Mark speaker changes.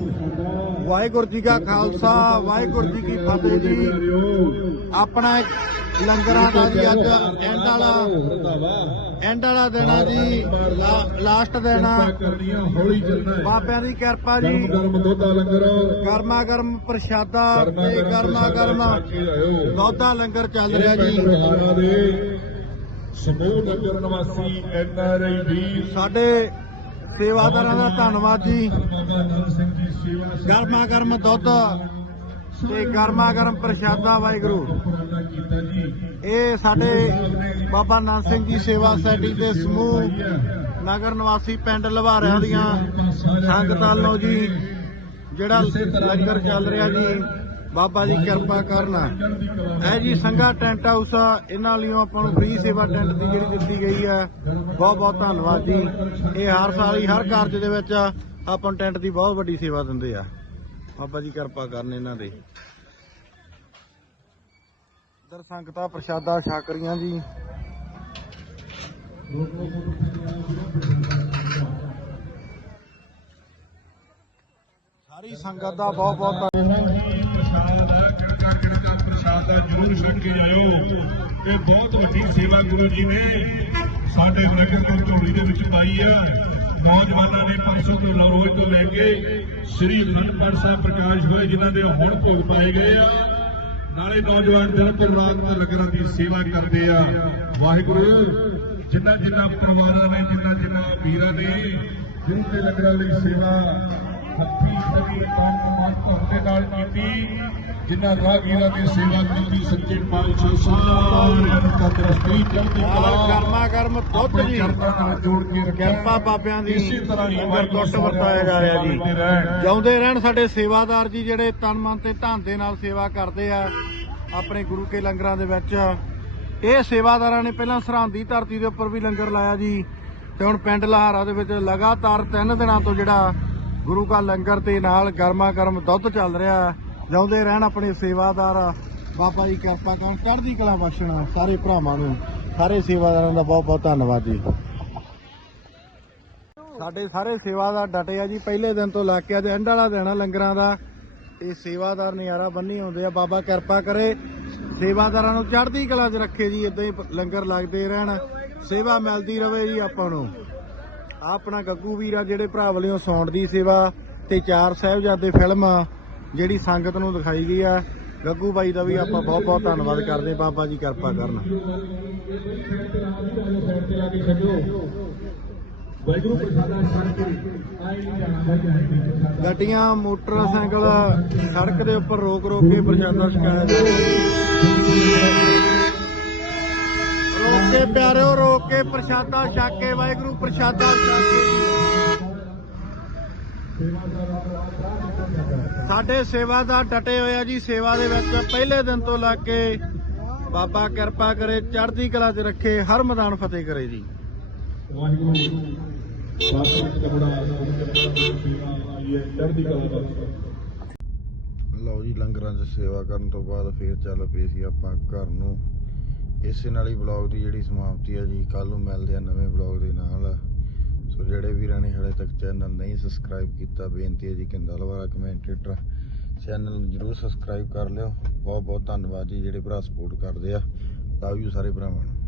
Speaker 1: ਵਾਹਿਗੁਰੂ ਜੀ ਕਾ ਖਾਲਸਾ, ਵਾਹਿਗੁਰੂ ਜੀ ਕੀ ਫਤਿਹ ਜੀ। ਆਪਣਾ ਲੰਗਰਾਂ ਦਾ ਜੀ ਅੱਜ ਐਂਡ ਵਾਲਾ ਐਂਡ ਵਾਲਾ ਦਿਨ ਜੀ। ਲਾਸਟ ਦਿਨ ਬਾਬਿਆਂ ਦੀ ਕਿਰਪਾ ਜੀ।
Speaker 2: ਗਰਮ ਗਰਮ ਲੰਗਰ
Speaker 1: ਗਰਮਾ ਗਰਮ ਪ੍ਰਸ਼ਾਦਾ ਤੇ ਗਰਮਾ ਗਰਮ ਦੁੱਧਾ ਲੰਗਰ ਚੱਲ ਰਿਹਾ ਜੀ।
Speaker 2: ਸਮੂਹ ਨਗਰ ਨਿਵਾਸੀ ਐਨਆਰਆਈ ਵੀਰ
Speaker 1: ਸਾਡੇ ਸੇਵਾਦਾਰਾਂ ਦਾ ਧੰਨਵਾਦ ਜੀ। ਗਰਮਾ ਗਰਮ ਦੁੱਧ ਤੇ ਗਰਮਾ ਗਰਮ ਪ੍ਰਸ਼ਾਦਾ ਵਾਹਿਗੁਰੂ। ਇਹ ਸਾਡੇ ਬਾਬਾ ਨਾਨਕ ਸਿੰਘ ਜੀ ਸੇਵਾ ਸੋਸਾਇਟੀ ਦੇ ਸਮੂਹ ਨਗਰ ਨਿਵਾਸੀ ਪਿੰਡ ਲਵਾਰਿਆਂ ਦੀਆਂ ਸੰਗਤਾਂ ਲੋ ਜੀ, ਜਿਹੜਾ ਲੰਗਰ ਚੱਲ ਰਿਹਾ ਜੀ ਬਾਬਾ ਜੀ ਕਿਰਪਾ ਕਰਨ। ਇਹ ਜੀ ਸੰਘਾ ਟੈਂਟ ਹਾਊਸ ਇਹਨਾਂ ਲਈ ਆਪਾਂ ਨੂੰ ਫ੍ਰੀ ਸੇਵਾ ਟੈਂਟ ਦੀ ਜਿਹੜੀ ਦਿੱਤੀ ਗਈ ਹੈ ਬਹੁਤ ਬਹੁਤ ਧੰਨਵਾਦ ਜੀ। ਇਹ ਹਰ ਸਾਲ ਹੀ, ਹਰ ਕਾਰਜ ਦੇ ਵਿੱਚ ਆਪਾਂ ਟੈਂਟ ਦੀ ਬਹੁਤ ਵੱਡੀ ਸੇਵਾ ਦਿੰਦੇ ਆ। ਬਾਬਾ ਜੀ ਕਿਰਪਾ ਕਰਨ ਇਹਨਾਂ ਦੇ। ਇਧਰ ਸੰਗਤਾਂ, ਪ੍ਰਸ਼ਾਦਾ ਛਕ ਰਹੀਆਂ ਜੀ। ਸਾਰੀ ਸੰਗਤ ਦਾ ਬਹੁਤ ਬਹੁਤ ਧੰਨਵਾਦ
Speaker 2: ਪ੍ਰਸ਼ਾਦ ਕਿੜਕਾ ਕਿੜਕਾ ਪ੍ਰਸ਼ਾਦ ਦਾ ਜਰੂਰ ਛਕ ਕੇ ਆਇਓ ਇਹ ਬਹੁਤ ਵੱਡੀ ਸੇਵਾ ਗੁਰੂ ਜੀ ਨੇ ਸਾਡੇ ਨਗਰ ਝੋਲੀ ਦੇ ਵਿੱਚ ਪਾਈ ਆ। ਨੌਜਵਾਨਾਂ ਨੇ ਪਰਸੋਂ ਤੋਂ ਰੋਜ਼ ਤੋਂ ਲੈ ਕੇ ਸ੍ਰੀ ਅਨੰਦਪੁਰ ਸਾਹਿਬ ਪ੍ਰਕਾਸ਼ ਹੋਏ, ਜਿਨ੍ਹਾਂ ਦੇ ਹੁਣ ਭੋਗ ਪਾਏ ਗਏ ਆ। ਨਾਲੇ ਨੌਜਵਾਨ ਦਿਨ ਪਰ ਰਾਤ ਨੂੰ ਲੰਗਰਾਂ ਦੀ ਸੇਵਾ ਕਰਦੇ ਆ। ਵਾਹਿਗੁਰੂ ਜਿੰਨਾ ਜਿੰਨਾ ਪਰਿਵਾਰਾਂ ਨੇ ਜਿੰਨਾ ਜਿੰਨਾ ਵੀਰਾਂ ਨੇ ਗੁਰੂ ਤੇ ਲੰਗਰਾਂ ਲਈ ਸੇਵਾ ਹੱਥੀ ਸਦੀ ਕੰਮ ਦੇ ਨਾਲ ਕੀਤੀ ਜਿਨ੍ਹਾਂ ਰਾਹਗੀਰਾਂ ਦੀ ਸੇਵਾ ਕੀਤੀ ਸੱਚੇ ਪਾਤਸ਼ਾਹ ਸਾਰਿਆਂ ਨੂੰ ਤੰਦਰੁਸਤੀ ਚੜ੍ਹਦੀ ਕਲਾ
Speaker 1: ਗਰਮਾ ਗਰਮ ਦੁੱਧ ਜੀ।
Speaker 2: ਚਰਨਾਂ ਨਾਲ ਜੋੜ ਕੇ ਰੱਖਿਆ।
Speaker 1: ਕਿਰਪਾ ਬਾਬਿਆਂ ਦੀ
Speaker 2: ਇਸੇ ਤਰ੍ਹਾਂ
Speaker 1: ਲੰਗਰ ਟੁੱਟ ਵਰਤਾਇਆ ਜਾ ਰਿਹਾ ਜੀ। ਜਿਉਂਦੇ ਰਹਿਣ। ਸਾਡੇ ਸੇਵਾਦਾਰ ਜੀ ਜਿਹੜੇ ਤਨ ਮਨ ਤੇ ਧਨ ਦੇ ਨਾਲ ਸੇਵਾ ਕਰਦੇ ਆ ਆਪਣੇ ਗੁਰੂ ਕੇ ਲੰਗਰਾਂ ਦੇ ਵਿੱਚ। ਇਹ ਸੇਵਾਦਾਰਾਂ ਨੇ ਪਹਿਲਾਂ ਸਰਹੰਦ ਦੀ ਧਰਤੀ ਦੇ ਉੱਪਰ ਵੀ ਲੰਗਰ ਲਾਇਆ ਜੀ ਤੇ ਹੁਣ ਪਿੰਡ ਲਹਾਰਾ ਦੇ ਵਿੱਚ ਲਗਾਤਾਰ ਤਿੰਨ ਦਿਨਾਂ ਤੋਂ ਜਿਹੜਾ ਗੁਰੂ ਕਾ ਲੰਗਰ ਤੇ ਨਾਲ ਗਰਮਾ ਗਰਮ ਦੁੱਧ ਚੱਲ ਰਿਹਾ ਜਿਉਂਦੇ ਰਹਿਣ ਆਪਣੇ ਸੇਵਾਦਾਰ ਬਾਬਾ ਜੀ ਕਿਰਪਾ ਕਰਨ, ਚੜ੍ਹਦੀ ਕਲਾ ਬਖਸ਼ਣਾ ਸਾਰੇ ਭਰਾਵਾਂ ਨੂੰ, ਸਾਰੇ ਸੇਵਾਦਾਰਾਂ ਦਾ ਬਹੁਤ ਬਹੁਤ ਧੰਨਵਾਦ ਜੀ। ਸਾਡੇ ਸਾਰੇ ਸੇਵਾਦਾਰ ਡਟੇ ਆ ਜੀ, ਪਹਿਲੇ ਦਿਨ ਤੋਂ ਲੱਗ ਕੇ ਅੱਜ ਐਂਡ ਵਾਲਾ ਦੇਣਾ ਲੰਗਰਾਂ ਦਾ। ਇਹ ਸੇਵਾਦਾਰ ਨਜ਼ਾਰਾ ਬੰਨੀ ਆਉਂਦੇ ਆ, ਬਾਬਾ ਕਿਰਪਾ ਕਰੇ। ਸੇਵਾਦਾਰਾਂ ਨੂੰ ਚੜ੍ਹਦੀ ਕਲਾ 'ਚ ਰੱਖੇ ਜੀ ਇਦਾਂ ਹੀ ਲੰਗਰ ਲੱਗਦੇ ਰਹਿਣ। ਸੇਵਾ ਮਿਲਦੀ ਰਵੇ ਜੀ ਆਪਾਂ ਨੂੰ। ਆਹ ਆਪਣਾ ਗੱਗੂ ਵੀਰ ਆ ਜਿਹੜੇ ਭਰਾ ਵੱਲੋਂ ਸੌਂਡ ਦੀ ਸੇਵਾ ਤੇ ਚਾਰ ਸਾਹਿਬਜ਼ਾਦੇ ਫਿਲਮ ਜਿਹੜੀ ਸੰਗਤ ਨੂੰ ਦਿਖਾਈ ਗਈ ਆ। ਗੱਗੂ ਬਾਈ ਦਾ ਵੀ ਆਪਾਂ ਬਹੁਤ ਬਹੁਤ ਧੰਨਵਾਦ ਕਰਦੇ ਬਾਬਾ ਜੀ ਕਿਰਪਾ ਕਰਨ। ਗੱਡੀਆਂ, ਮੋਟਰਸਾਈਕਲ, ਸੜਕ ਦੇ ਉੱਪਰ ਰੋਕ ਰੋਕ ਕੇ ਪ੍ਰਸ਼ਾਦਾ ਸ਼ਿਕਾਇਤ। ਕੇ ਪਿਆਰਿਓ ਰੋਕ ਕੇ ਪ੍ਰਸ਼ਾਦਾ ਛਕ ਕੇ ਵਾਹਿਗੁਰੂ ਪ੍ਰਸ਼ਾਦਾ ਛਕ ਕੇ। ਸਾਡੇ ਸੇਵਾਦਾਰ ਡਟੇ ਹੋਏ ਆ ਜੀ ਸੇਵਾ ਦੇ ਵਿੱਚ ਪਹਿਲੇ ਦਿਨ ਤੋਂ ਲੱਗ ਕੇ ਬਾਬਾ ਕਿਰਪਾ ਕਰੇ ਚੜ੍ਹਦੀ ਕਲਾ 'ਚ ਰੱਖੇ ਹਰ ਮੈਦਾਨ ਫਤਿਹ ਕਰੇ ਜੀ।
Speaker 2: ਵਾਹਿਗੁਰੂ ਸੇਵਾ ਦਾ
Speaker 1: ਲਓ ਜੀ ਲੰਗਰਾਂ 'ਚ ਸੇਵਾ ਕਰਨ ਤੋਂ ਬਾਅਦ ਫੇਰ ਚੱਲ ਪਏ ਸੀ ਆਪਾਂ ਘਰ ਨੂੰ। ਇਸੇ ਨਾਲ ਹੀ ਵਲੌਗ ਦੀ ਜਿਹੜੀ ਸਮਾਪਤੀ ਹੈ ਜੀ ਕੱਲ ਨੂੰ ਮਿਲਦੇ ਆ ਨਵੇਂ ਵਲੌਗ ਦੇ ਨਾਲ। ਸੋ ਜਿਹੜੇ ਵੀਰਾਂ ਨੇ ਹਲੇ ਤੱਕ ਚੈਨਲ ਨਹੀਂ ਸਬਸਕ੍ਰਾਈਬ ਕੀਤਾ, ਬੇਨਤੀ ਹੈ ਜੀ ਕਿੰਦਲ ਵਾਲਾ ਕਮੈਂਟੇਟਰ ਚੈਨਲ ਨੂੰ ਜਰੂਰ ਸਬਸਕ੍ਰਾਈਬ ਕਰ ਲਿਓ। ਬਹੁਤ ਬਹੁਤ ਧੰਨਵਾਦ ਜੀ ਜਿਹੜੇ ਭਰਾ ਸਪੋਰਟ ਕਰਦੇ ਆ। ਲਵ ਯੂ ਸਾਰੇ ਭਰਾਵਾਂ ਨੂੰ।